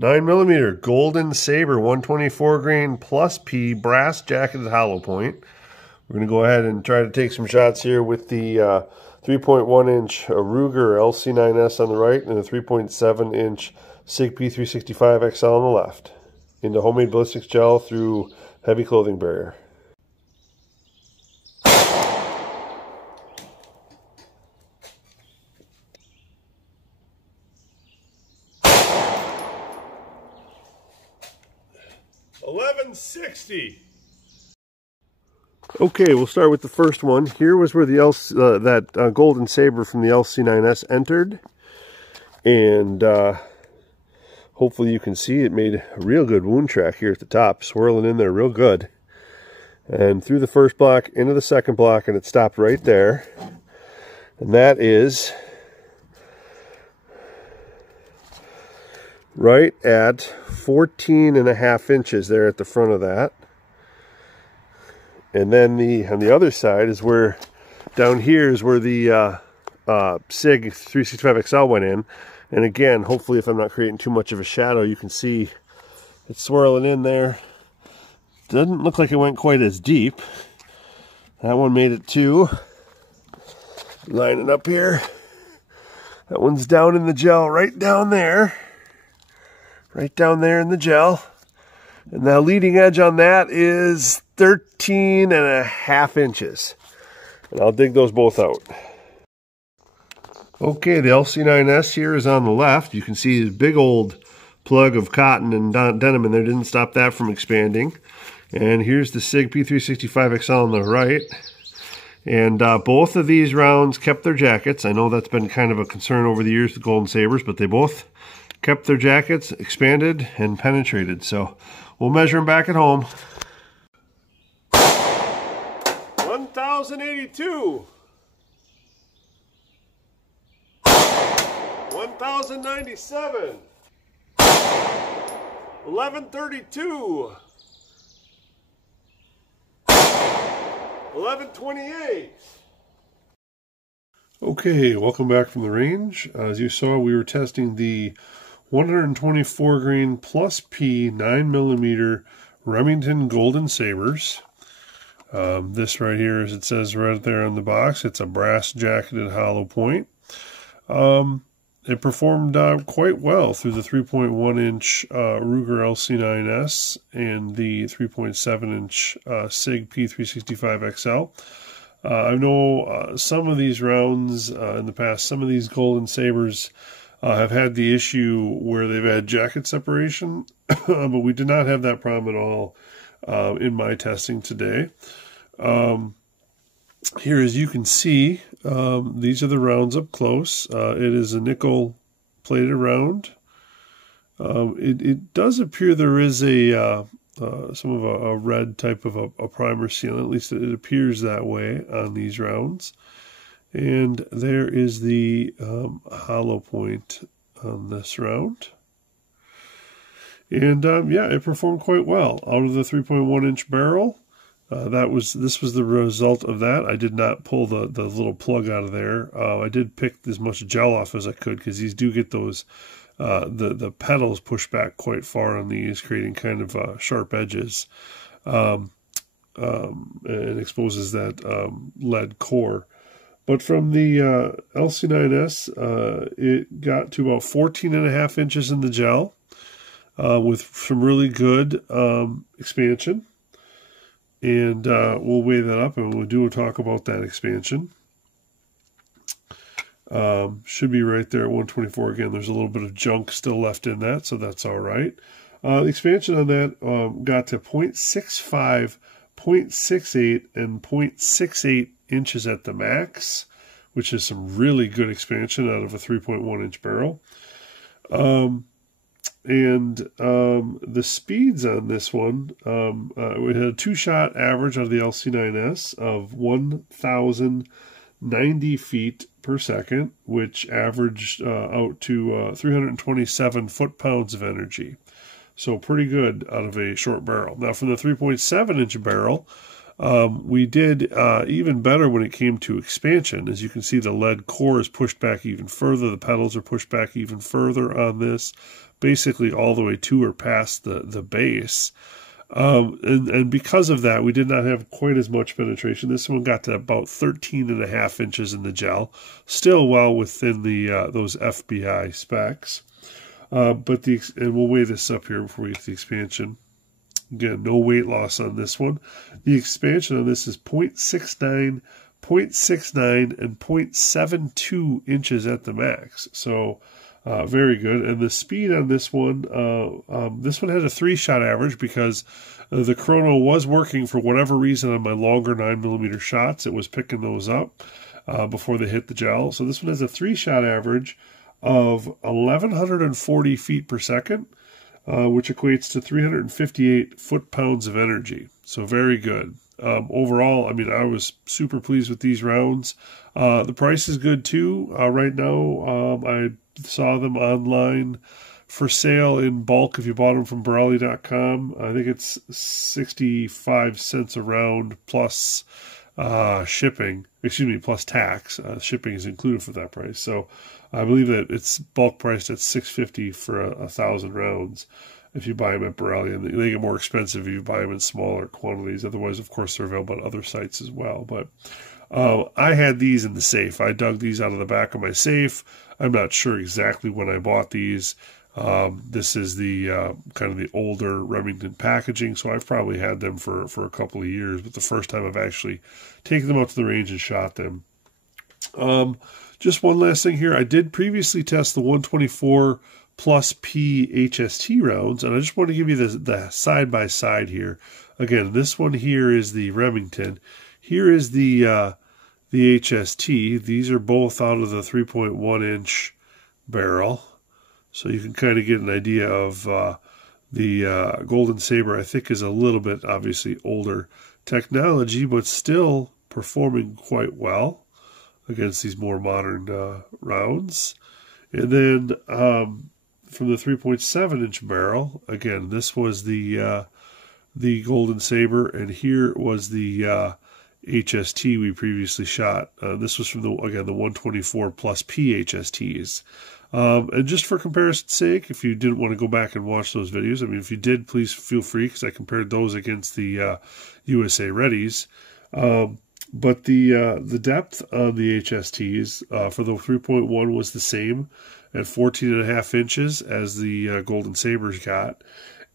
9mm Golden Saber 124 grain plus P brass jacketed hollow point. We're going to go ahead and try to take some shots here with the 3.1 inch Ruger LC9S on the right and the 3.7 inch SIG P365XL on the left into homemade ballistics gel through heavy clothing barrier. $11.60. Okay, we'll start with the first one. Here was where the Golden Saber from the LC9S entered, and hopefully you can see it made a real good wound track here at the top, swirling in there real good. And through the first block, into the second block, and it stopped right there. And that is right at 14.5 inches there at the front of that. And then on the other side is where, down here is where the SIG 365XL went in. And again, hopefully if I'm not creating too much of a shadow, you can see it's swirling in there. Doesn't look like it went quite as deep. That one made it too. Line it up here. That one's down in the gel, right down there. Right down there in the gel. And the leading edge on that is 13.5 inches. And I'll dig those both out. Okay, the LC9S here is on the left. You can see this big old plug of cotton and denim in there. Didn't stop that from expanding. And here's the SIG P365XL on the right. And both of these rounds kept their jackets. I know that's been kind of a concern over the years with Golden Sabers, but they both kept their jackets, expanded, and penetrated. So we'll measure them back at home. 1,082. 1,097. 1132. 1128. Okay, welcome back from the range. As you saw, we were testing the 124 grain plus P 9mm Remington Golden Sabers. This right here, as it says right there on the box, it's a brass jacketed hollow point. It performed quite well through the 3.1 inch Ruger LC9S and the 3.7 inch SIG P365XL. I know some of these rounds in the past, some of these Golden Sabers have had the issue where they've had jacket separation, but we did not have that problem at all in my testing today. Here, as you can see, these are the rounds up close. It is a nickel plated round. It does appear there is a some of a red type of a primer sealant. At least it appears that way on these rounds. And there is the hollow point on this round. And yeah, it performed quite well out of the 3.1 inch barrel. This was the result of that. I did not pull the little plug out of there. I did pick as much gel off as I could, because these do get those the petals pushed back quite far on these, creating kind of sharp edges, and exposes that lead core. But from the LC9S, it got to about 14.5 inches in the gel, with some really good expansion. And we'll weigh that up, and we'll talk about that expansion. Should be right there at 124. Again, there's a little bit of junk still left in that, so that's all right. The expansion on that got to 0.65, 0.68, and 0.68 inches at the max, which is some really good expansion out of a 3.1 inch barrel. And the speeds on this one, we had a 2-shot average out of the LC9S of 1,090 feet per second, which averaged out to 327 foot-pounds of energy. So pretty good out of a short barrel. Now from the 3.7 inch barrel, We did even better when it came to expansion. As you can see, the lead core is pushed back even further. The pedals are pushed back even further on this, basically all the way to or past the base. And because of that, we did not have quite as much penetration. This one got to about 13.5 inches in the gel, still well within the those FBI specs. And we'll weigh this up here before we get to the expansion. Again, no weight loss on this one. The expansion on this is 0.69, 0.69, and 0.72 inches at the max. So very good. And the speed on this one had a 3-shot average because the chrono was working for whatever reason on my longer 9mm shots. It was picking those up before they hit the gel. So this one has a 3-shot average of 1,140 feet per second, which equates to 358 foot-pounds of energy. So very good. Overall, I mean, I was super pleased with these rounds. The price is good too. Right now, I saw them online for sale in bulk if you bought them from Borelli.com. I think it's 65 cents a round plus shipping. Excuse me, plus tax. Shipping is included for that price. So I believe that it's bulk priced at $6.50 for 1,000 rounds if you buy them at Borelli, and they get more expensive if you buy them in smaller quantities. Otherwise, of course, they're available on other sites as well. But I had these in the safe. I dug these out of the back of my safe. I'm not sure exactly when I bought these. This is the kind of the older Remington packaging, so I've probably had them for a couple of years, but the first time I've actually taken them out to the range and shot them. Just one last thing here. I did previously test the 124 plus P HST rounds, and I just want to give you the side-by-side here. Again, this one here is the Remington. Here is the HST. These are both out of the 3.1-inch barrel. So you can kind of get an idea of the Golden Saber, I think, is a little bit, obviously, older technology, but still performing quite well against these more modern rounds. And then from the 3.7-inch barrel, again, this was the Golden Saber, and here was the HST we previously shot. This was from the 124 plus P HSTs. And just for comparison's sake, if you didn't want to go back and watch those videos, I mean, if you did, please feel free, because I compared those against the USA Readies. But the depth on the HSTs for the 3.1 was the same at 14.5 inches as the Golden Sabers got.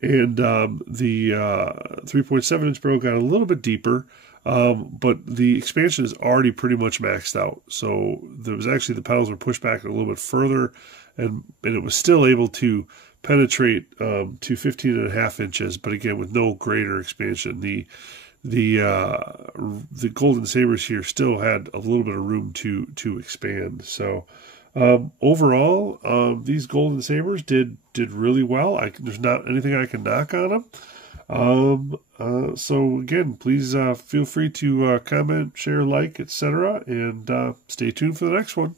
And the 3.7-inch barrel got a little bit deeper, but the expansion is already pretty much maxed out. So there was actually, the pedals were pushed back a little bit further, and it was still able to penetrate to 15.5 inches, but again with no greater expansion. The Golden Sabers here still had a little bit of room to expand. So overall, these Golden Sabers did really well. There's not anything I can knock on them. So again, please feel free to comment, share, like, etc., and stay tuned for the next one.